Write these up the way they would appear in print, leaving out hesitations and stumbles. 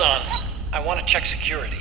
Hold on. I want to check security.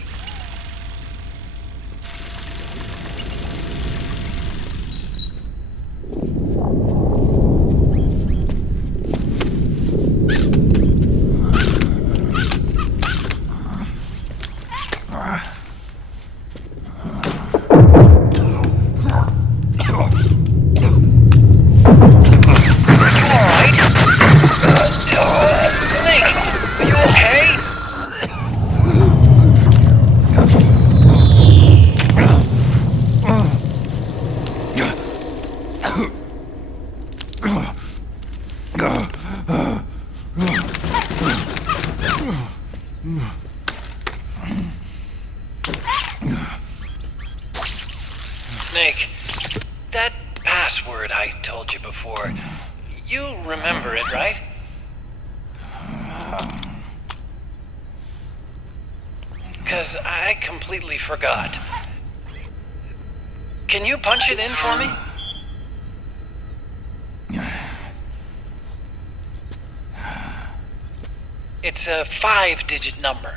Snake, that password I told you before, you remember it, right? Because I completely forgot. Can you punch it in for me? It's a 5-digit number.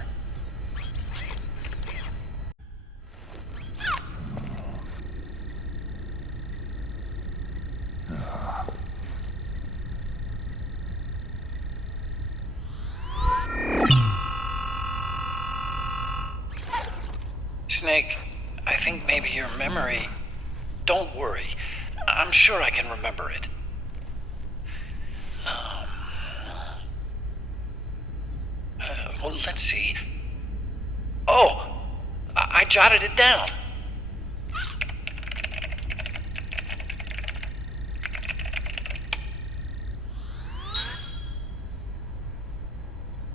Snake, I think maybe your memory... Don't worry. I'm sure I can remember it. Well, let's see. Oh! I jotted it down.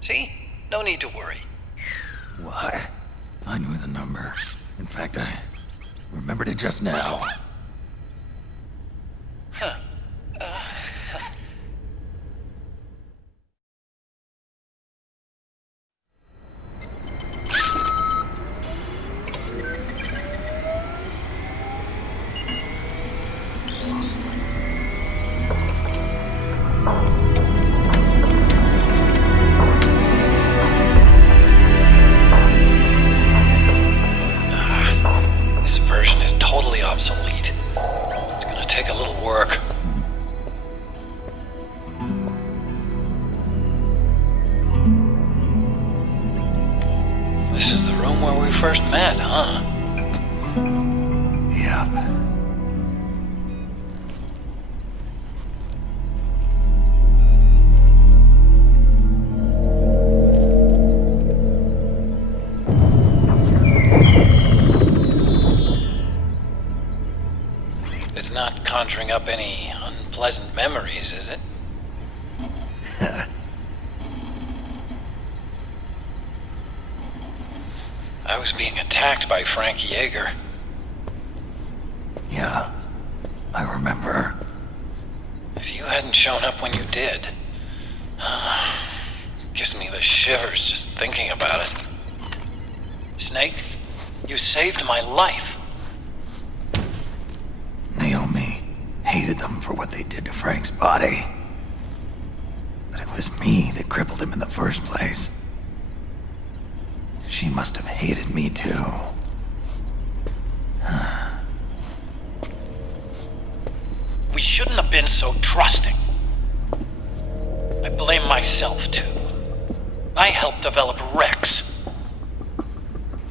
See? No need to worry. What? I knew the number. In fact, I remembered it just now. Huh. This version is totally obsolete. It's gonna take a little work. This is the room where we first met, huh? Yep. It's not conjuring up any unpleasant memories, is it? I was being attacked by Frank Yeager. Yeah, I remember. If you hadn't shown up when you did, gives me the shivers just thinking about it. Snake, you saved my life. Naomi hated them for what they did to Frank's body. But it was me that crippled him in the first place. She must have hated me too. We shouldn't have been so trusting. I blame myself too. I helped develop Rex.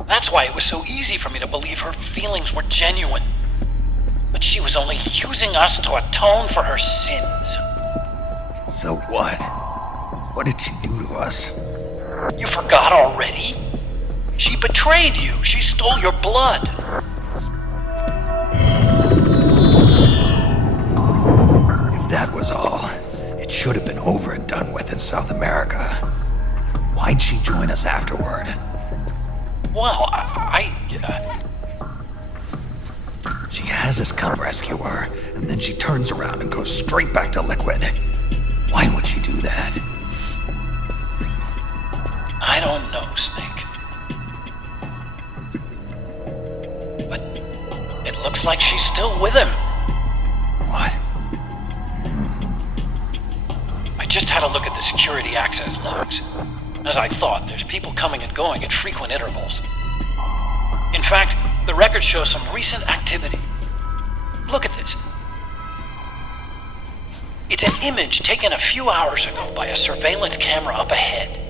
That's why it was so easy for me to believe her feelings were genuine. But she was only using us to atone for her sins. So what? What did she do to us? You forgot already? She betrayed you. She stole your blood. If that was all, it should have been over and done with in South America. Why'd she join us afterward? Well, She has us come rescue her, and then she turns around and goes straight back to Liquid. Why would she do that? I don't know, Snake. But it looks like she's still with him. What? I just had a look at the security access logs. As I thought, there's people coming and going at frequent intervals. In fact, the records show some recent activity. Look at this. It's an image taken a few hours ago by a surveillance camera up ahead.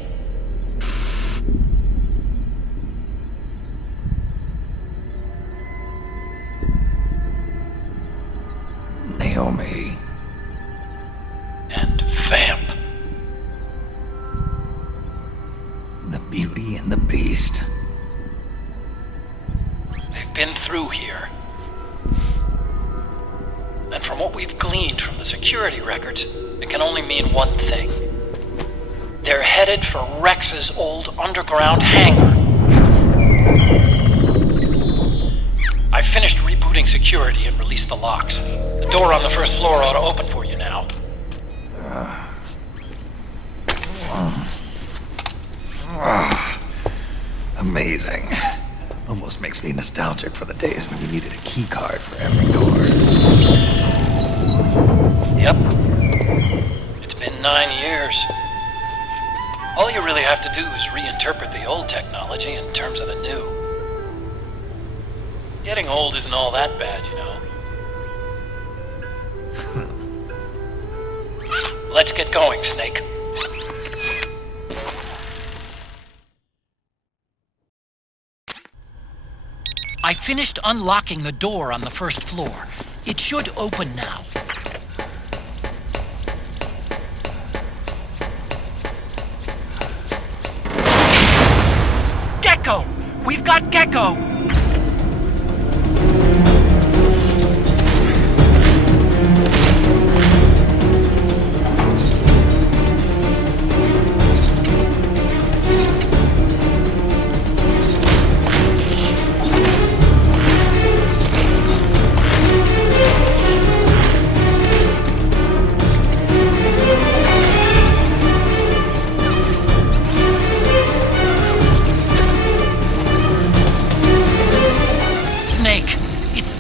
Naomi. And Vamp. The Beauty and the Beast. They've been through here. And from what we've gleaned from the security records, it can only mean one thing. They're headed for Rex's old underground hangar. I finished rebooting security and released the locks. The door on the first floor ought to open for you now. Amazing. Almost makes me nostalgic for the days when you needed a key card for every door. Yep. It's been 9 years. All you really have to do is reinterpret the old technology in terms of the new. Getting old isn't all that bad, you know. Let's get going, Snake. I finished unlocking the door on the first floor. It should open now. Gecko! We've got Gecko!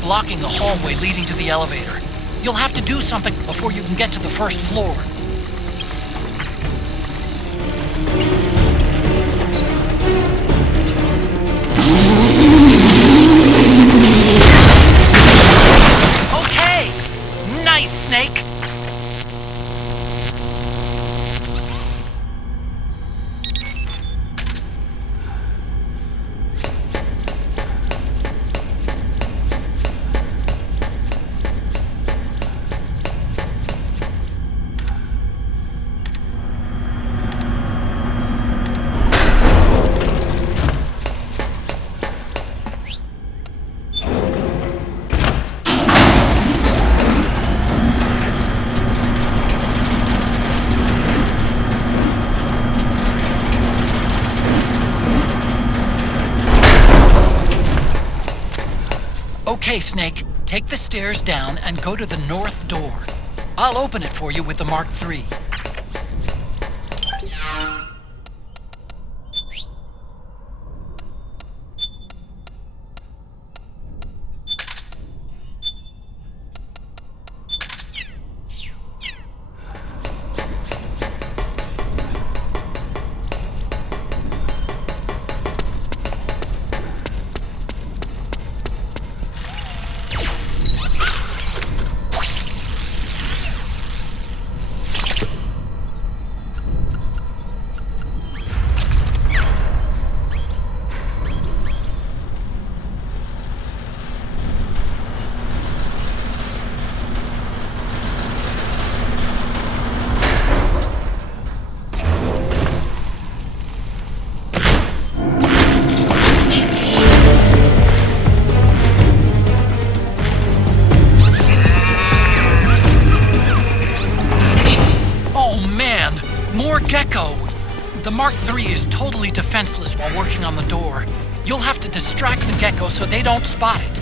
Blocking the hallway leading to the elevator. You'll have to do something before you can get to the first floor. Okay! Nice, Snake! Okay, Snake, take the stairs down and go to the north door. I'll open it for you with the Mark III. Gecko! The Mark III is totally defenseless while working on the door. You'll have to distract the Gecko so they don't spot it.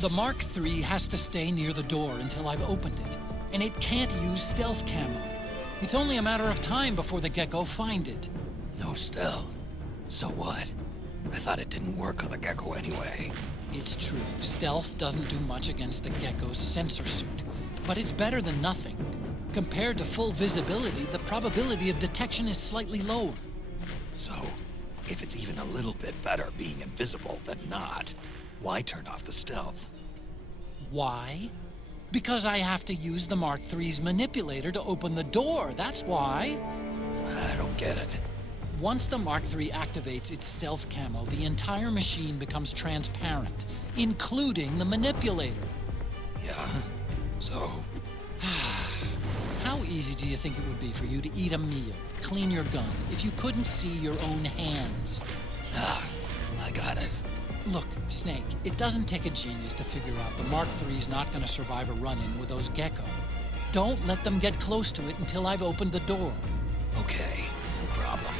The Mark Mark III has to stay near the door until I've opened it, and it can't use stealth camo. It's only a matter of time before the Gecko find it. No stealth. So what? I thought it didn't work on the Gecko anyway. It's true, stealth doesn't do much against the Gecko's sensor suit, but it's better than nothing. Compared to full visibility, the probability of detection is slightly lower. So, if it's even a little bit better being invisible than not, why turn off the stealth? Why? Because I have to use the Mark III's manipulator to open the door, that's why. I don't get it. Once the Mark III activates its stealth camo, the entire machine becomes transparent, including the manipulator. Yeah? So? How easy do you think it would be for you to eat a meal, clean your gun, if you couldn't see your own hands? I got it. Look, Snake, it doesn't take a genius to figure out the Mark III's not going to survive a run-in with those Gecko. Don't let them get close to it until I've opened the door. Okay, no problem.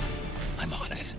I'm on it.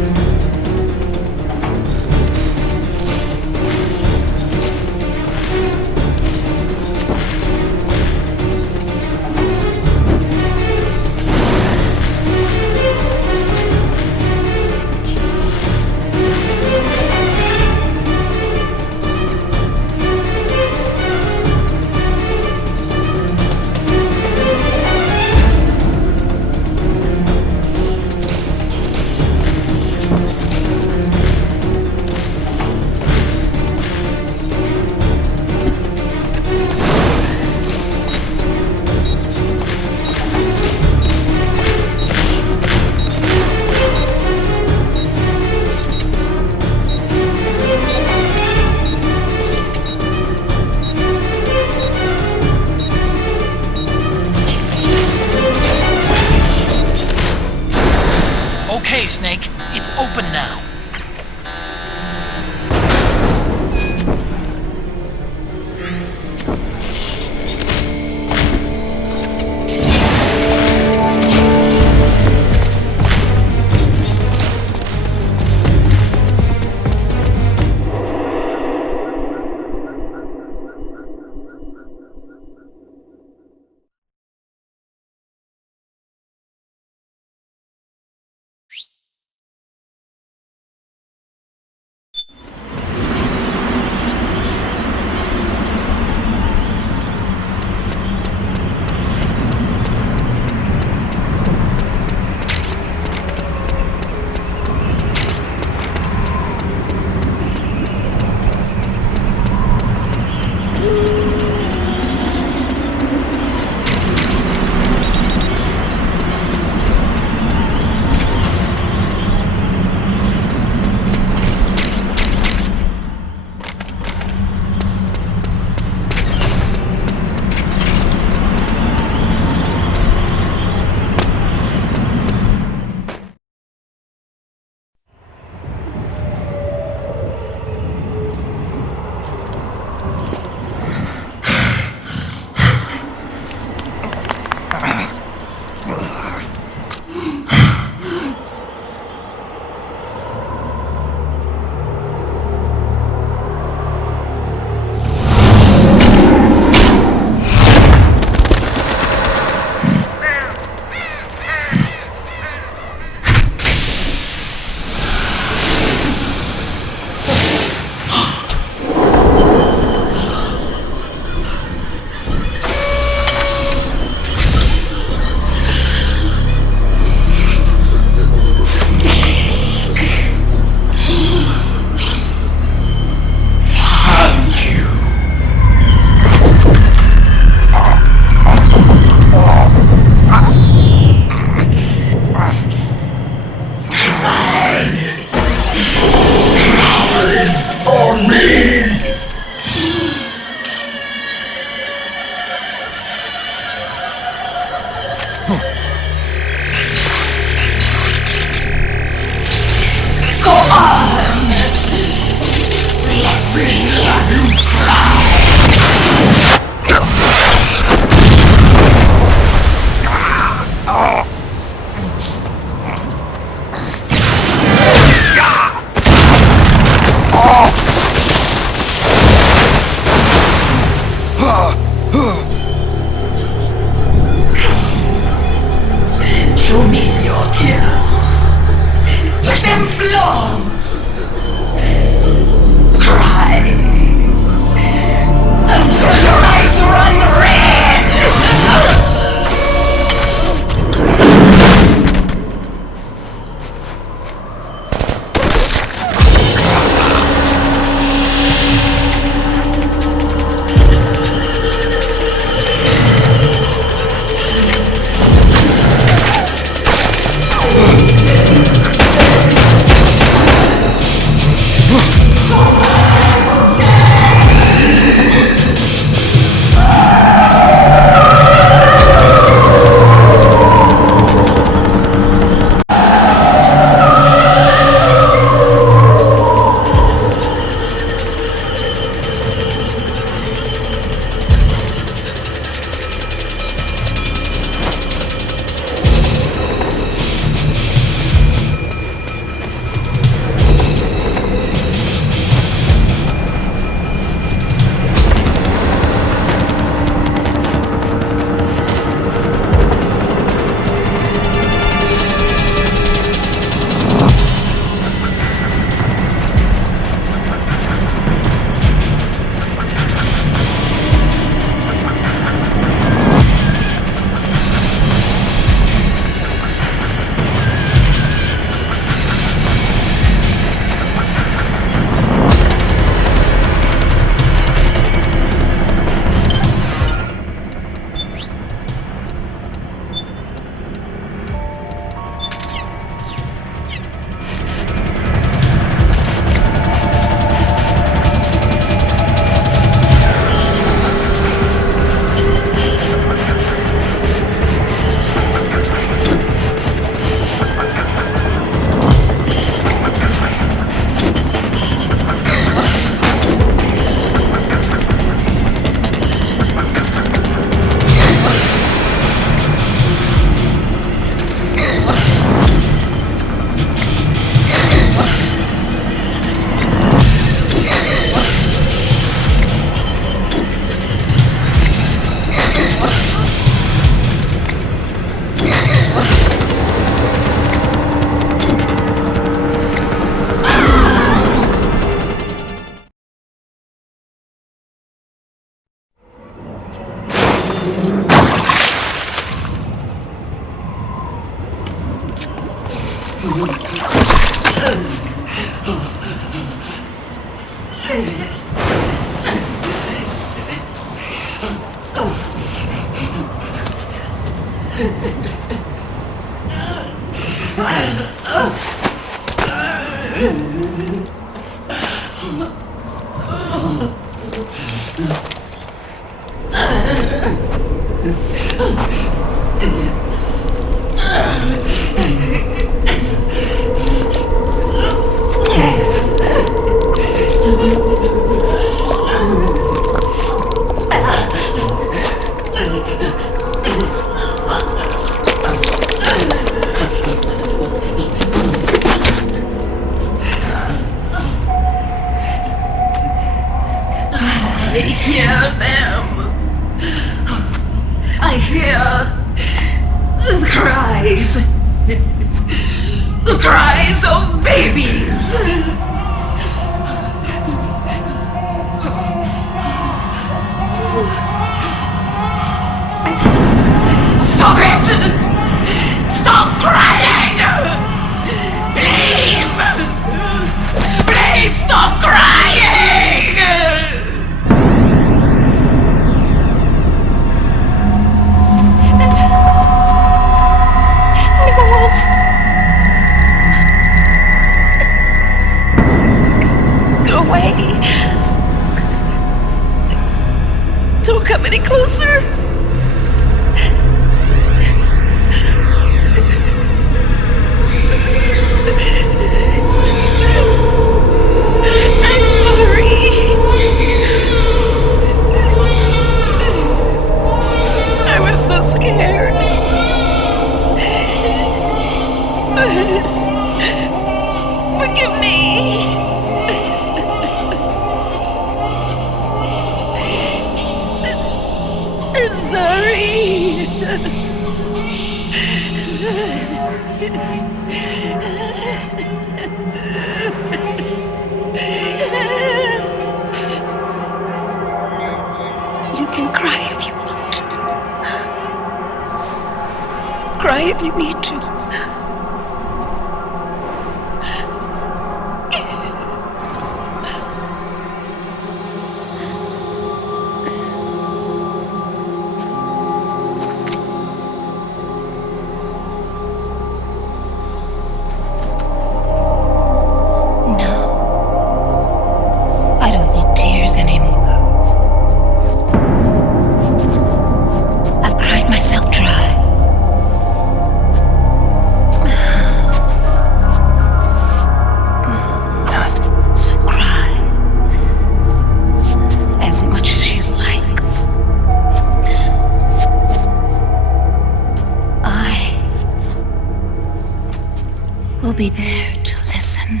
Be there to listen.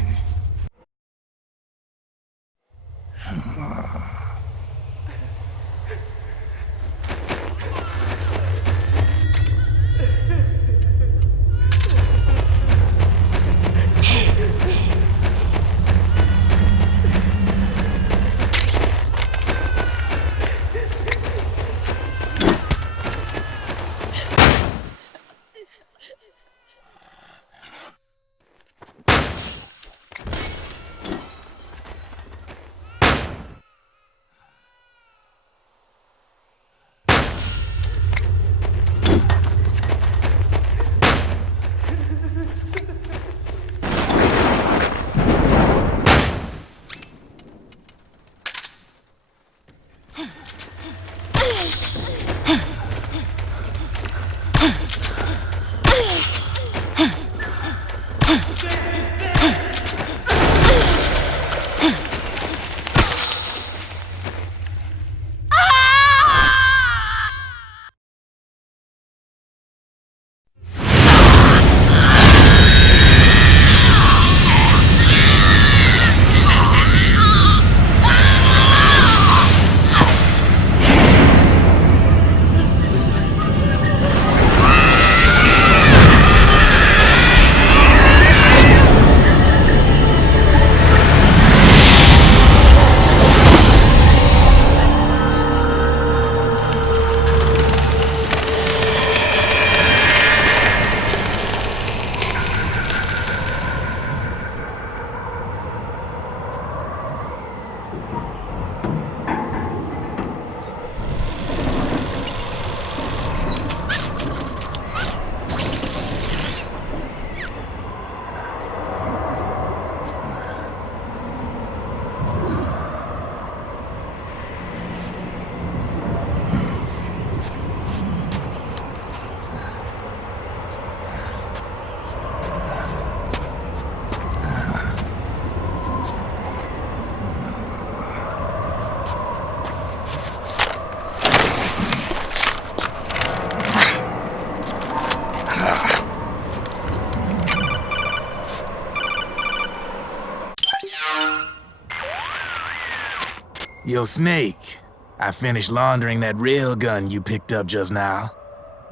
Yo, Snake, I finished laundering that rail gun you picked up just now.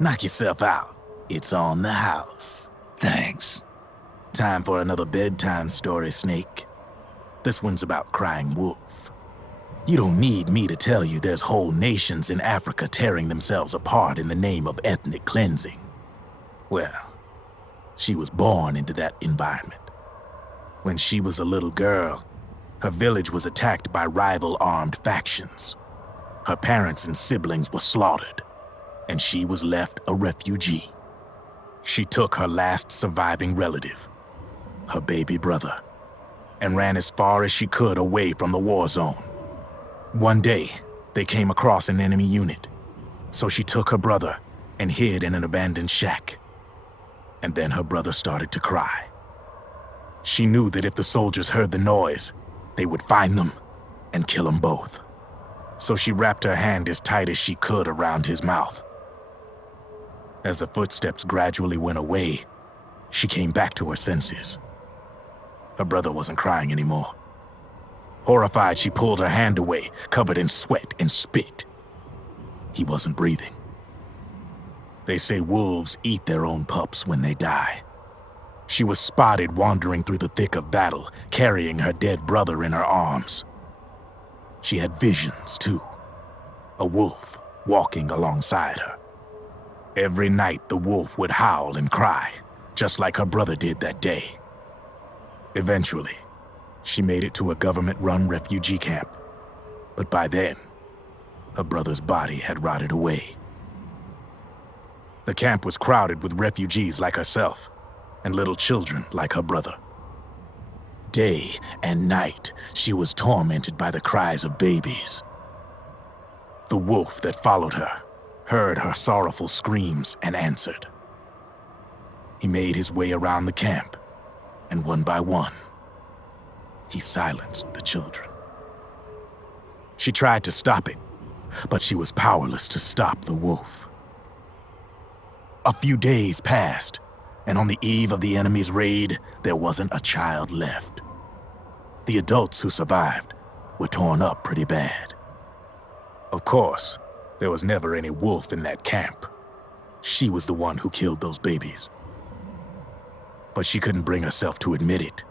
Knock yourself out. It's on the house. Thanks. Time for another bedtime story, Snake. This one's about crying wolf. You don't need me to tell you there's whole nations in Africa tearing themselves apart in the name of ethnic cleansing. Well, she was born into that environment. When she was a little girl, her village was attacked by rival armed factions. Her parents and siblings were slaughtered, and she was left a refugee. She took her last surviving relative, her baby brother, and ran as far as she could away from the war zone. One day, they came across an enemy unit, so she took her brother and hid in an abandoned shack. And then her brother started to cry. She knew that if the soldiers heard the noise, they would find them and kill them both. So she wrapped her hand as tight as she could around his mouth. As the footsteps gradually went away, she came back to her senses. Her brother wasn't crying anymore. Horrified, she pulled her hand away, covered in sweat and spit. He wasn't breathing. They say wolves eat their own pups when they die. She was spotted wandering through the thick of battle, carrying her dead brother in her arms. She had visions, too. A wolf walking alongside her. Every night, the wolf would howl and cry, just like her brother did that day. Eventually, she made it to a government-run refugee camp. But by then, her brother's body had rotted away. The camp was crowded with refugees like herself, and little children like her brother. Day and night, she was tormented by the cries of babies. The wolf that followed her heard her sorrowful screams and answered. He made his way around the camp, and one by one, he silenced the children. She tried to stop it, but she was powerless to stop the wolf. A few days passed, and on the eve of the enemy's raid, there wasn't a child left. The adults who survived were torn up pretty bad. Of course, there was never any wolf in that camp. She was the one who killed those babies. But she couldn't bring herself to admit it.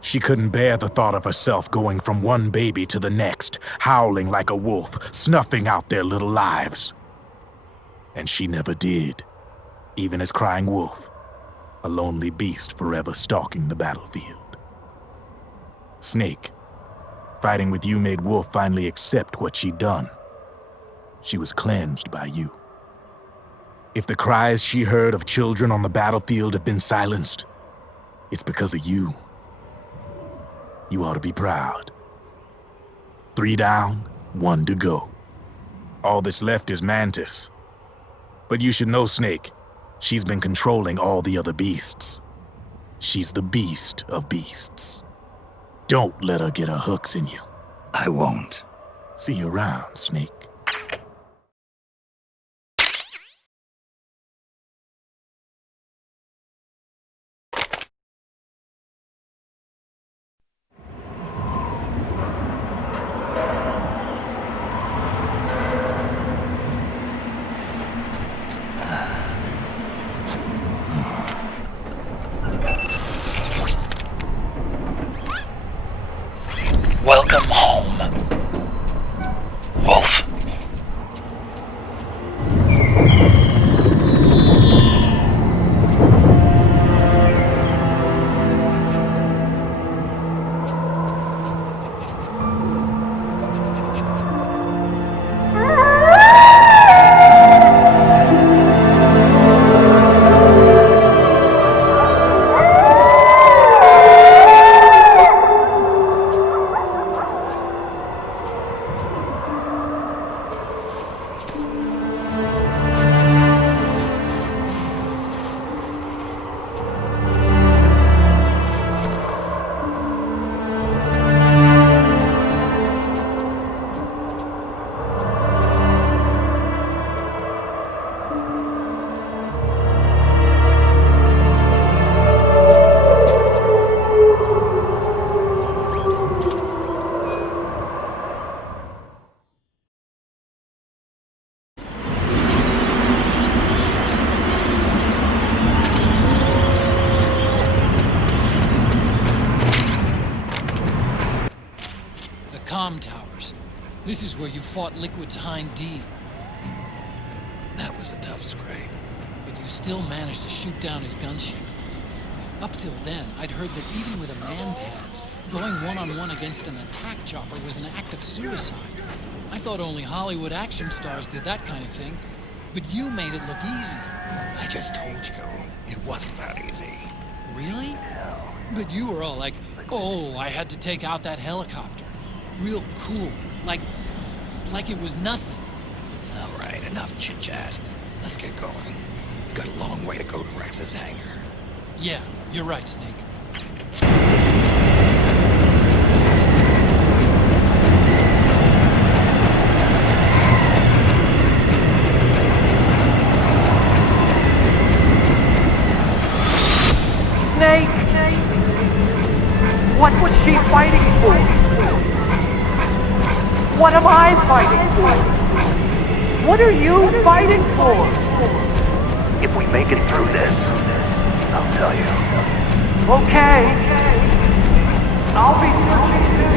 She couldn't bear the thought of herself going from one baby to the next, howling like a wolf, snuffing out their little lives. And she never did, even as crying wolf, a lonely beast forever stalking the battlefield. Snake, fighting with you made Wolf finally accept what she'd done. She was cleansed by you. If the cries she heard of children on the battlefield have been silenced, it's because of you. You ought to be proud. 3 down, 1 to go. All that's left is Mantis. But you should know, Snake, she's been controlling all the other beasts. She's the beast of beasts. Don't let her get her hooks in you. I won't. See you around, Snake. Welcome home. Wolf, fought Liquid's Hind D. That was a tough scrape. But you still managed to shoot down his gunship. Up till then, I'd heard that even with a man-pads, going one-on-one against an attack chopper was an act of suicide. I thought only Hollywood action stars did that kind of thing. But you made it look easy. I just told you, it wasn't that easy. Really? But you were all like, oh, I had to take out that helicopter. Real cool. Like it was nothing. All right, enough chit-chat. Let's get going. We got a long way to go to Rex's hangar. Yeah, you're right, Snake. Snake! What was she fighting for? What am I fighting for? What are you fighting for? If we make it through this, I'll tell you. Okay. I'll be searching too.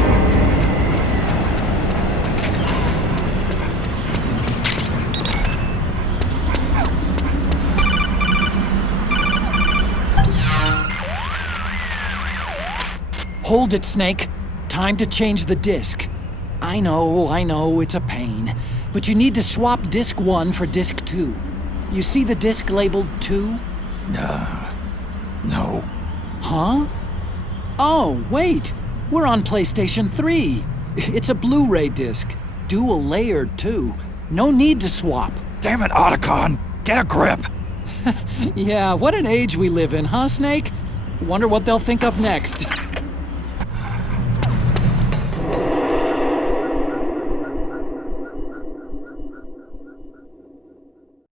Hold it, Snake. Time to change the disc. I know, it's a pain. But you need to swap disc 1 for disc 2. You see the disc labeled 2? No. Huh? Oh, wait. We're on PlayStation 3. It's a Blu-ray disc. Dual layered, too. No need to swap. Damn it, Otacon! Get a grip! Yeah, what an age we live in, huh, Snake? Wonder what they'll think of next.